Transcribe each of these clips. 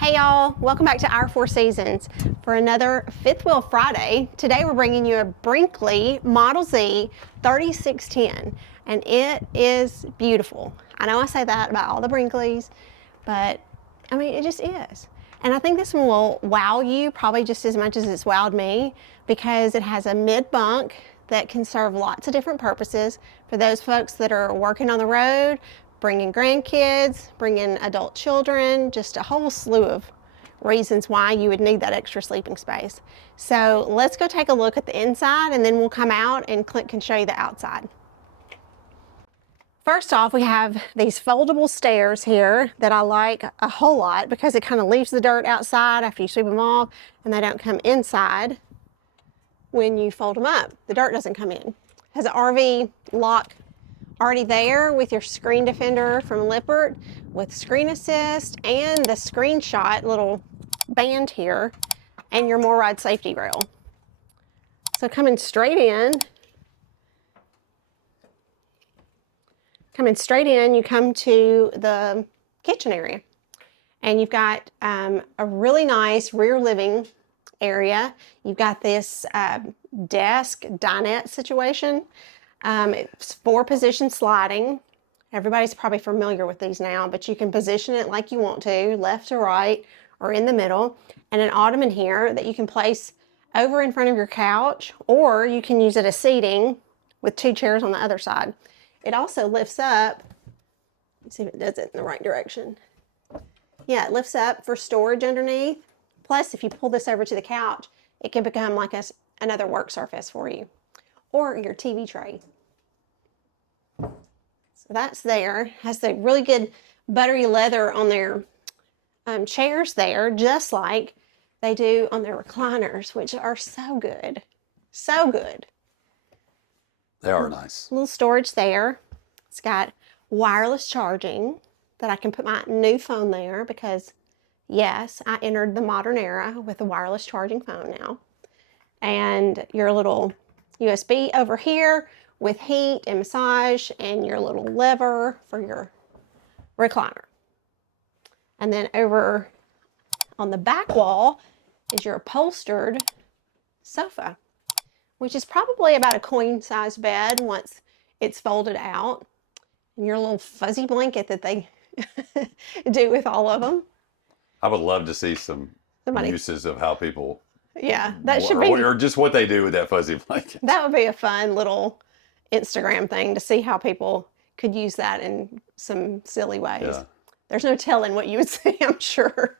Hey y'all, welcome back to Our Four Seasons for another Fifth Wheel Friday. Today we're bringing you a Brinkley Model Z 3610 and it is beautiful. I know I say that about all the Brinkleys, but I mean it just is. And I think this one will wow you probably just as much as it's wowed me because it has a mid bunk that can serve lots of different purposes for those folks that are working on the road, bringing grandkids, bringing adult children, just a whole slew of reasons why you would need that extra sleeping space. So let's go take a look at the inside and then we'll come out and Clint can show you the outside. First off, we have these foldable stairs here that I like a whole lot because it kind of leaves the dirt outside after you sweep them off and they don't come inside when you fold them up. The dirt doesn't come in. It has an RV lock already there with your screen defender from Lippert with screen assist and the screenshot little band here and your more ride safety rail. So coming straight in, you come to the kitchen area and you've got a really nice rear living area. You've got this desk dinette situation. It's 4-position sliding. Everybody's probably familiar with these now, but you can position it like you want to, left to right or in the middle. And an ottoman here that you can place over in front of your couch, or you can use it as seating with 2 chairs on the other side. It also lifts up. Let's see if it does it in the right direction. Yeah, it lifts up for storage underneath. Plus, if you pull this over to the couch, it can become like another work surface for you, or your TV tray. So that's there. Has the really good buttery leather on their chairs there, just like they do on their recliners, which are so good. So good. They are nice. Little storage there. It's got wireless charging that I can put my new phone there because, yes, I entered the modern era with a wireless charging phone now. And your little USB over here with heat and massage and your little lever for your recliner. And then over on the back wall is your upholstered sofa, which is probably about a queen size bed once it's folded out. And your little fuzzy blanket that they do with all of them. I would love to see some uses of how people, yeah, that should be, or just what they do with that fuzzy blanket. That would be a fun little Instagram thing to see how people could use that in some silly ways. Yeah. There's no telling what you would see, I'm sure.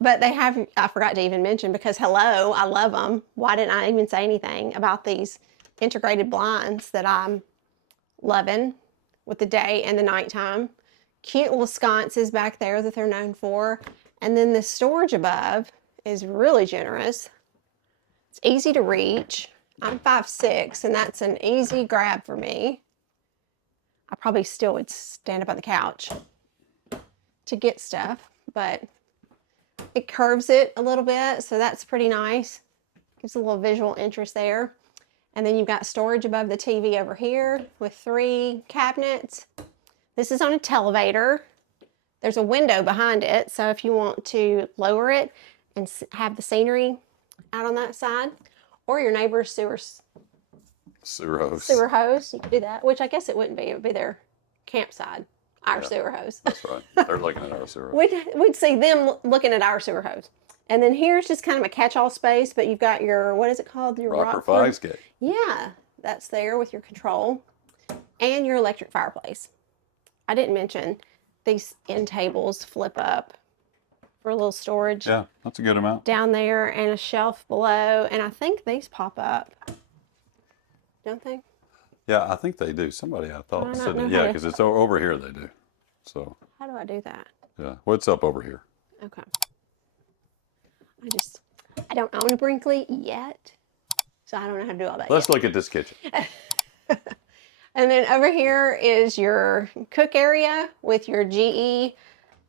But they have, I forgot to even mention, because hello, I love them. Why didn't I even say anything about these integrated blinds that I'm loving with the day and the nighttime? Cute little sconces back there that they're known for. And then the storage above is really generous. It's easy to reach. I'm 5'6", and that's an easy grab for me. I probably still would stand up on the couch to get stuff, but it curves it a little bit, so that's pretty nice. Gives a little visual interest there. And then you've got storage above the TV over here with 3 cabinets. This is on a televator. There's a window behind it, so if you want to lower it and have the scenery out on that side, or your neighbor's sewer hose, you could do that, which I guess it wouldn't be. It would be their campsite, our sewer hose. That's right. They're looking at our sewer hose. We'd see them looking at our sewer hose. And then here's just kind of a catch-all space, but you've got your, what is it called? Your Rocker Fivesgate. Yeah, that's there with your control and your electric fireplace. I didn't mention these end tables flip up for a little storage. Yeah, that's a good amount. Down there and a shelf below. And I think these pop up, don't they? Yeah, I think they do. Somebody I thought said it. Yeah, Yeah, because it's over here they do. So. How do I do that? Yeah, what's up over here? Okay. I don't own a Brinkley yet, so I don't know how to do all that Let's look at this kitchen. And then over here is your cook area with your GE,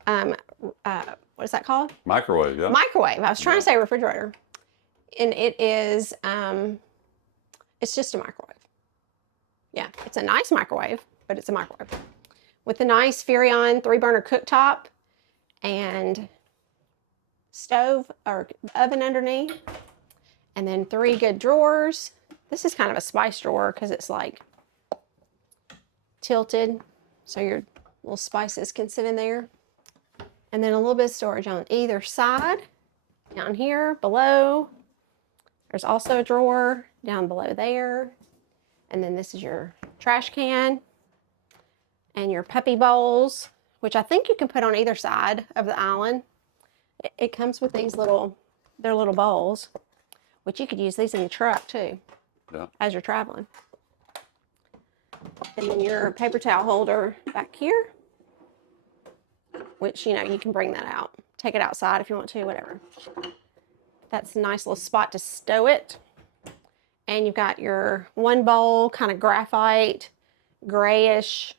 what is that called? Microwave, yeah. Microwave. I was trying to say refrigerator. And it is, it's just a microwave. Yeah, it's a nice microwave, but it's a microwave. With a nice Furrion 3-burner cooktop and stove or oven underneath. And then 3 good drawers. This is kind of a spice drawer because it's like tilted, so your little spices can sit in there. And then a little bit of storage on either side. Down here below, there's also a drawer down below there. And then this is your trash can and your puppy bowls, which I think you can put on either side of the island. It comes with these little bowls, which you could use these in your truck too, as you're traveling. And then your paper towel holder back here, which, you know, you can bring that out. Take it outside if you want to, whatever. That's a nice little spot to stow it. And you've got your one bowl, kind of graphite, grayish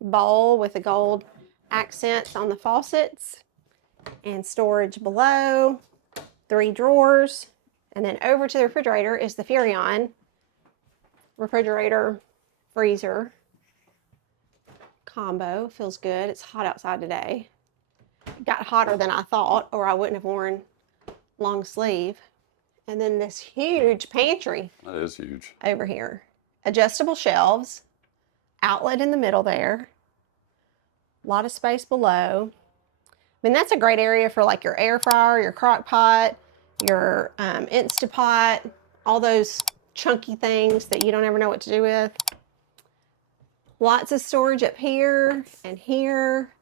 bowl with the gold accents on the faucets. And storage below, 3 drawers. And then over to the refrigerator is the Furrion refrigerator freezer combo. Feels good. It's hot outside today. It got hotter than I thought, or I wouldn't have worn long sleeve. And then this huge pantry. That is huge. Over here. Adjustable shelves. Outlet in the middle there. A lot of space below. I mean, that's a great area for like your air fryer, your crock pot, your Instapot, all those chunky things that you don't ever know what to do with. Lots of storage up here and here.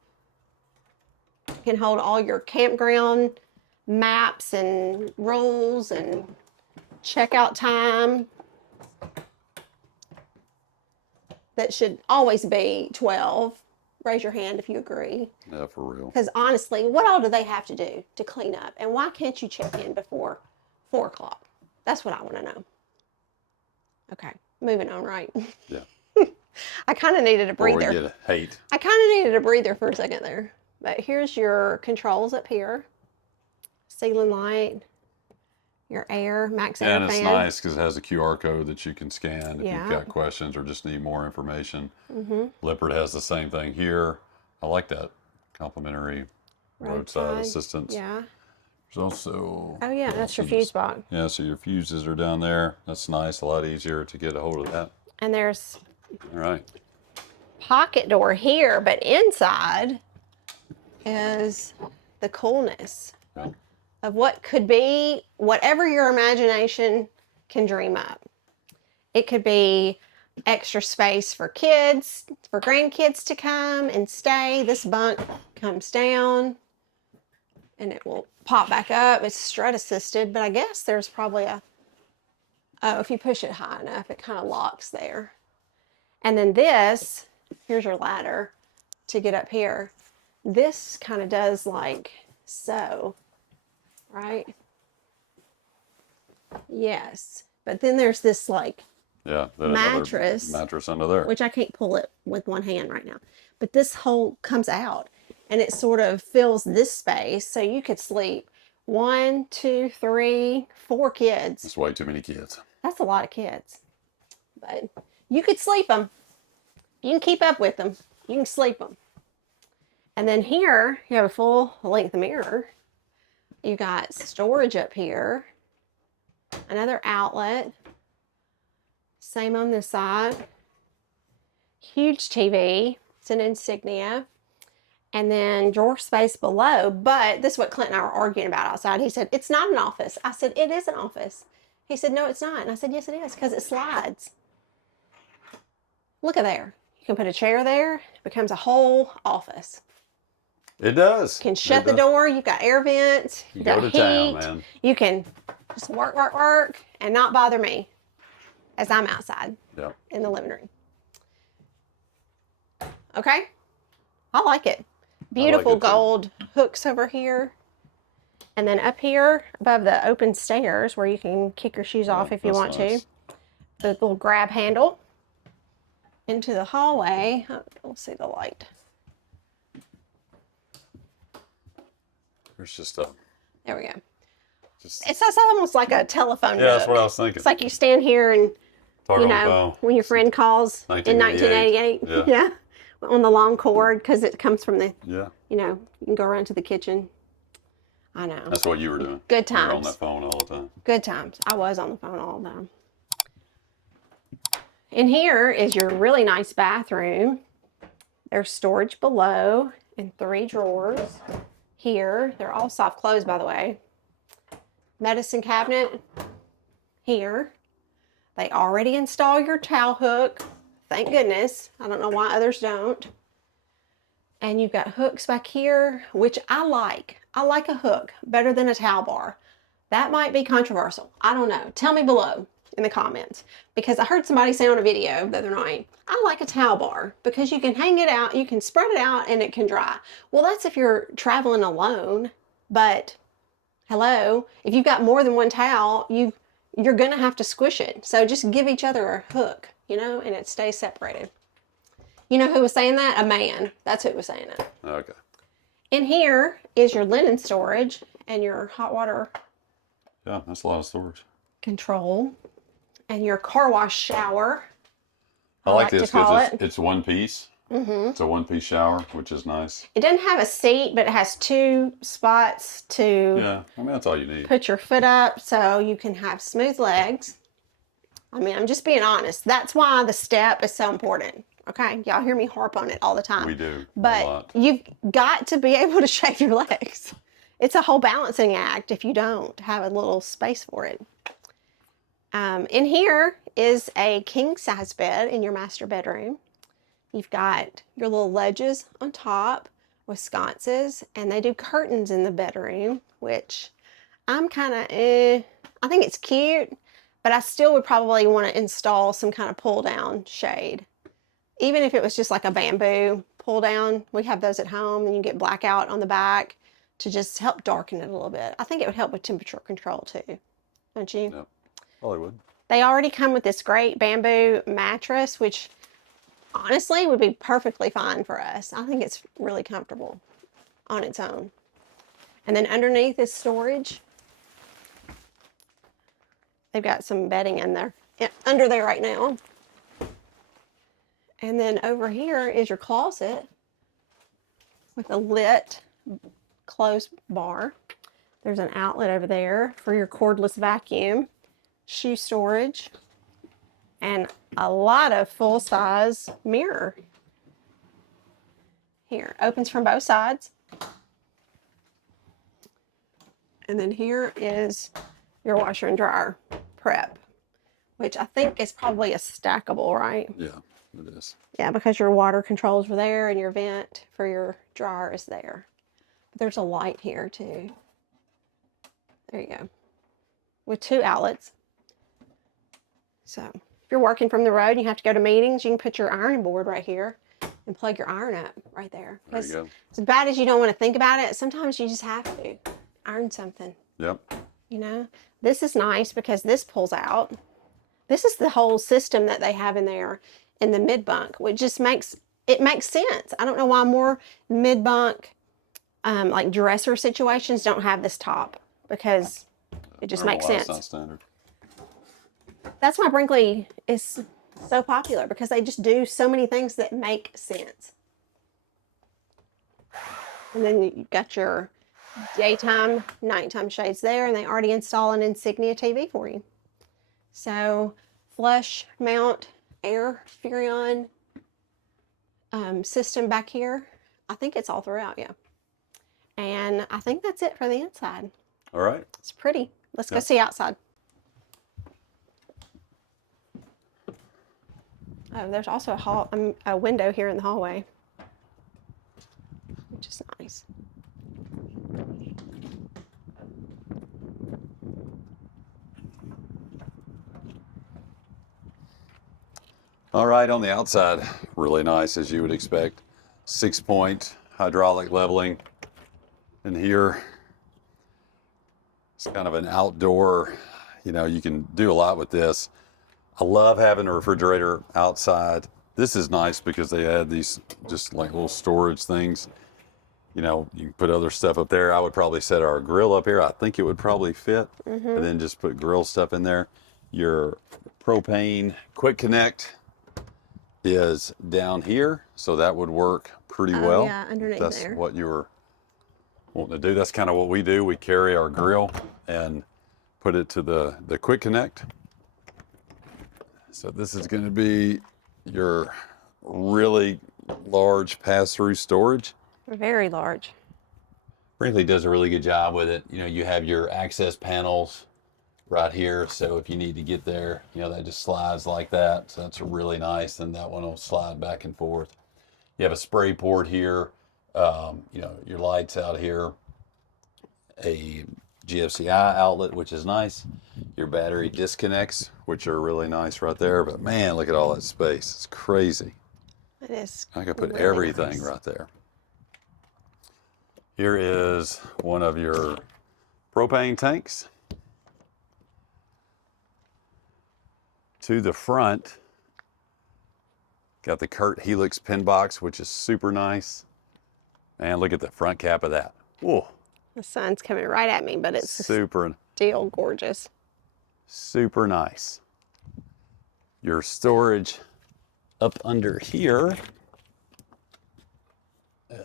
You can hold all your campground maps and rules and checkout time. That should always be 12. Raise your hand if you agree. Yeah, for real. Because honestly, what all do they have to do to clean up? And why can't you check in before 4 o'clock? That's what I want to know. Okay, moving on, right? Yeah. I kind of needed a breather. Or we get hate. I kind of needed a breather for a second there. But here's your controls up here. Ceiling light, your air, max air fan. And it's nice because it has a QR code that you can scan if you've got questions or just need more information. Lippert has the same thing here. I like that complimentary roadside assistance. Yeah. There's also... Oh yeah, that's your fuse box. Yeah, so your fuses are down there. That's nice, a lot easier to get a hold of that. And there's... All right. Pocket door here, but inside is the coolness of what could be whatever your imagination can dream up. It could be extra space for kids, for grandkids to come and stay. This bunk comes down and it will pop back up. It's strut assisted, but I guess there's probably a, oh, if you push it high enough, it kind of locks there. And then this, here's your ladder to get up here. This kind of does like so, right? Yes. But then there's this like mattress under there, which I can't pull it with one hand right now. But this hole comes out and it sort of fills this space. So you could sleep 1, 2, 3, 4 kids. That's way too many kids. That's a lot of kids. But you could sleep them. You can keep up with them. You can sleep them. And then here, you have a full length mirror. You got storage up here. Another outlet. Same on this side. Huge TV. It's an Insignia. And then drawer space below. But this is what Clint and I were arguing about outside. He said, it's not an office. I said, it is an office. He said, no, it's not. And I said, yes, it is, because it slides. Look at there. You can put a chair there. It becomes a whole office. It does. You can shut the door. You've got air vents. You've got heat. Town, man. You can just work, and not bother me as I'm outside in the living room. Okay? I like it. Beautiful gold hooks over here. And then up here above the open stairs where you can kick your shoes off if you want to. The little grab handle into the hallway. Oh, we'll see the light. There's just a... There we go. It's almost like a telephone book. That's what I was thinking. It's like you stand here and, talk on the phone. when your friend calls in 1988. Yeah. On the long cord, because it comes from the, you can go around to the kitchen. I know. That's what you were doing. Good You were on times. that phone all the time. Good times. I was on the phone all the time. And here is your really nice bathroom. There's storage below and 3 drawers. Here, they're all soft closed, by the way. Medicine cabinet here. They already install your towel hook. Thank goodness. I don't know why others don't. And you've got hooks back here, which I like. I like a hook better than a towel bar. That might be controversial. I don't know. Tell me below in the comments, because I heard somebody say on a video the other night, I like a towel bar because you can hang it out, you can spread it out, and it can dry. Well, that's if you're traveling alone, but hello, if you've got more than one towel, you're gonna have to squish it. So just give each other a hook, you know, and it stays separated. You know who was saying that? A man. That's who was saying it. Okay. In here is your linen storage and your hot water Yeah, that's a lot of storage. control and your car wash shower. I like to this call because it. it's one piece. It's a one-piece shower, which is nice. It doesn't have a seat, but it has 2 spots to Yeah, I mean, that's all you need. put your foot up so you can have smooth legs. I mean, I'm just being honest. That's why the step is so important. Okay, y'all hear me harp on it all the time. We do, a But lot. you've got to be able to shave your legs. It's a whole balancing act if you don't have a little space for it. In here is a king-size bed in your master bedroom. You've got your little ledges on top with sconces, and they do curtains in the bedroom, which I'm kind of, I think it's cute, but I still would probably want to install some kind of pull-down shade. Even if it was just like a bamboo pull down, we have those at home, and you get blackout on the back to just help darken it a little bit. I think it would help with temperature control too, don't you? Yep, probably would. They already come with this great bamboo mattress, which honestly would be perfectly fine for us. I think it's really comfortable on its own. And then underneath is storage. They've got some bedding in there, under there right now. And then over here is your closet with a lit closed bar. There's an outlet over there for your cordless vacuum, shoe storage, and a lot of full-size mirror. Here, opens from both sides. And then here is your washer and dryer prep, which I think is probably a stackable, right? Yeah, it is. Yeah, because your water controls were there and your vent for your dryer is there. But there's a light here too. There you go. With 2 outlets. So if you're working from the road and you have to go to meetings, you can put your ironing board right here and plug your iron up right there. There you go. As bad as you don't want to think about it, sometimes you just have to iron something. Yep. You know, this is nice because this pulls out. This is the whole system that they have in there in the mid bunk, which just makes sense. I don't know why more mid bunk like dresser situations don't have this top, because it just makes sense. It's not standard. That's why Brinkley is so popular, because they just do so many things that make sense. And then you've got your daytime, nighttime shades there, and they already install an Insignia TV for you. So flush mount air Furrion system back here. I think it's all throughout, yeah. And I think that's it for the inside. All right. It's pretty. Let's go see outside. Oh, there's also a window here in the hallway, which is nice. All right, on the outside, really nice, as you would expect. 6-point hydraulic leveling. And here, it's kind of an outdoor, you know, you can do a lot with this. I love having a refrigerator outside. This is nice because they add these just like little storage things. You know, you can put other stuff up there. I would probably set our grill up here. I think it would probably fit. And then just put grill stuff in there. Your propane quick connect is down here, so that would work pretty well. Yeah, underneath That's there. what you were wanting to do. That's kind of what we do. We carry our grill and put it to the quick connect. So this is going to be your really large pass-through storage. Very large. Brinkley does a really good job with it. You know, you have your access panels right here. So if you need to get there, you know, that just slides like that. So that's really nice. And that one will slide back and forth. You have a spray port here. You know, your lights out here. A GFCI outlet, which is nice. Your battery disconnects, which are really nice right there. But man, look at all that space. It's crazy. It is. I can put really everything nice. right there. Here is one of your propane tanks. To the front, got the Kurt Helix pin box, which is super nice. Man, look at the front cap of that. Whoa. The sun's coming right at me, but it's Super, still gorgeous. super nice. Your storage up under here. Yeah.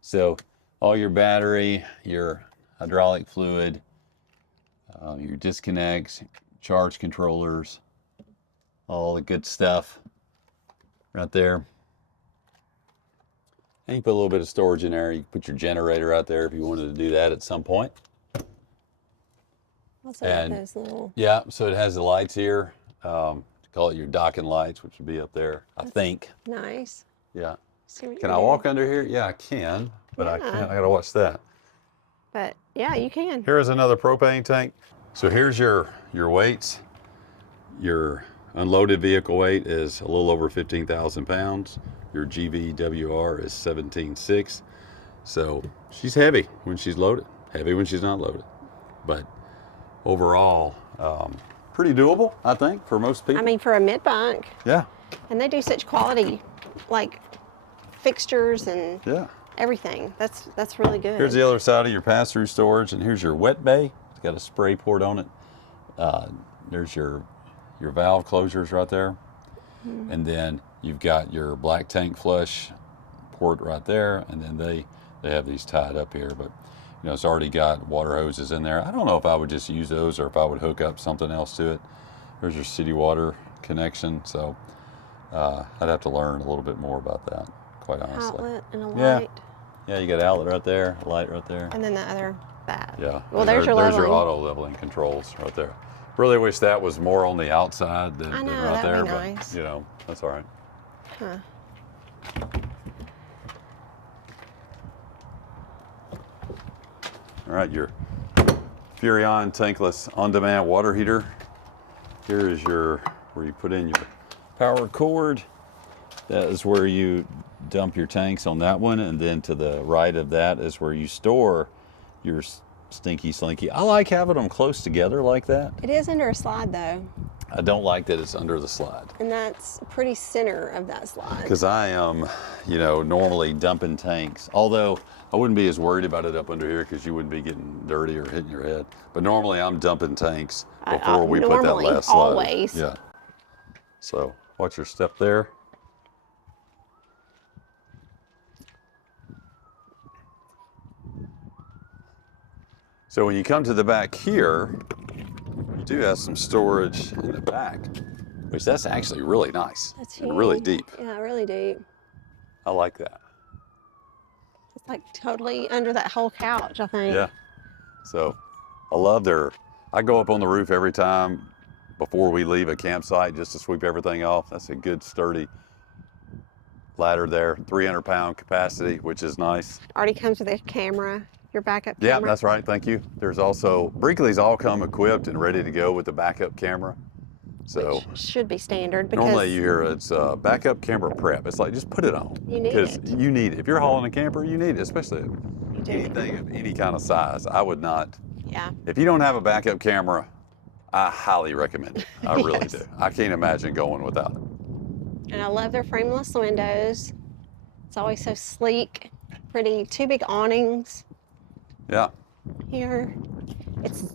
So all your battery, your hydraulic fluid, your disconnects, charge controllers, all the good stuff right there. And you put a little bit of storage in there. You can put your generator out there if you wanted to do that at some point. Also got those little. Yeah, so it has the lights here. Call it your docking lights, which would be up there, I think. Nice. Yeah. See what Can you I do. walk under here? Yeah, I can, but I Yeah. can't. I gotta watch that. But yeah, you can. Here's another propane tank. So here's your weights. Your unloaded vehicle weight is a little over 15,000 pounds. Your GVWR is 17.6. So she's heavy when she's loaded, heavy when she's not loaded. But overall, pretty doable, I think, for most people. I mean, for a mid bunk, Yeah, and they do such quality, like fixtures and yeah. everything. That's really good. Here's the other side of your pass-through storage, and here's your wet bay. It's got a spray port on it. There's your valve closures right there. Mm-hmm. And then you've got your black tank flush port right there, and then they have these tied up here, but you know, it's already got water hoses in there. I don't know if I would just use those or if I would hook up something else to it. There's your city water connection, so I'd have to learn a little bit more about that, quite honestly. Outlet and a Yeah. light. Yeah, you got an outlet right there, a light right there. And then the other, that. Yeah. Well, there's your leveling. There's your auto leveling controls right there. Really wish that was more on the outside than I know, right there, that'd be but nice. you know, that's all right. Huh. All right, your Furrion tankless on-demand water heater. Here is your, where you put in your power cord. That is where you dump your tanks on that one, and then to the right of that is where you store your Stinky Slinky. I like having them close together like that. It is under a slide though, I don't like that it's under the slide. and that's pretty center of that slide. Because I am, you know, normally dumping tanks. Although I wouldn't be as worried about it up under here because you wouldn't be getting dirty or hitting your head. But normally I'm dumping tanks before we put that normally, last slide. always. Yeah. So watch your step there. So when you come to the back here, you do have some storage in the back, which that's actually really nice. That's and really huge. deep. Yeah, really deep. I like that. It's like totally under that whole couch, I think. Yeah. So I love I go up on the roof every time before we leave a campsite just to sweep everything off. That's a good sturdy ladder there, 300-pound capacity, which is nice. Already comes with a camera, your backup Yeah, camera. that's right. Thank you. There's also, Brinkley's all come equipped and ready to go with the backup camera. So Which should be standard because normally you hear it's backup camera prep. It's like, just put it on. You need Because it. you need it. If you're hauling a camper, you need it, especially you do. anything of any kind of size. I would not. Yeah. If you don't have a backup camera, I highly recommend it. I really Yes. do. I can't imagine going without it. And I love their frameless windows. It's always so sleek, pretty. Two big awnings Yeah. here. It's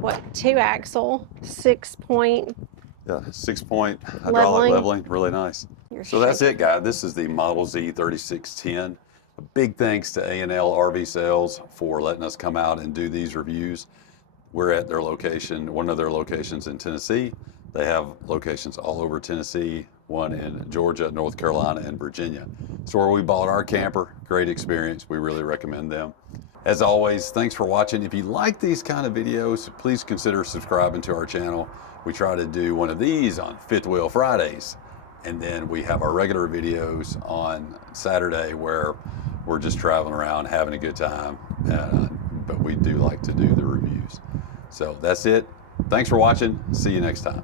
what, 2-axle, 6-point. Yeah. 6-point hydraulic Leveling. leveling. Really nice. Your So that's shape. it, guys. This is the Model Z 3610. A Big thanks to A&L RV Sales for letting us come out and do these reviews. We're at their location, one of their locations in Tennessee. They have locations all over Tennessee, one in Georgia, North Carolina, and Virginia. It's where we bought our camper. Great experience. We really recommend them. As always, thanks for watching. If you like these kind of videos, please consider subscribing to our channel. We try to do one of these on Fifth Wheel Fridays, and then we have our regular videos on Saturday where we're just traveling around having a good time, but we do like to do the reviews. So that's it. Thanks for watching. See you next time.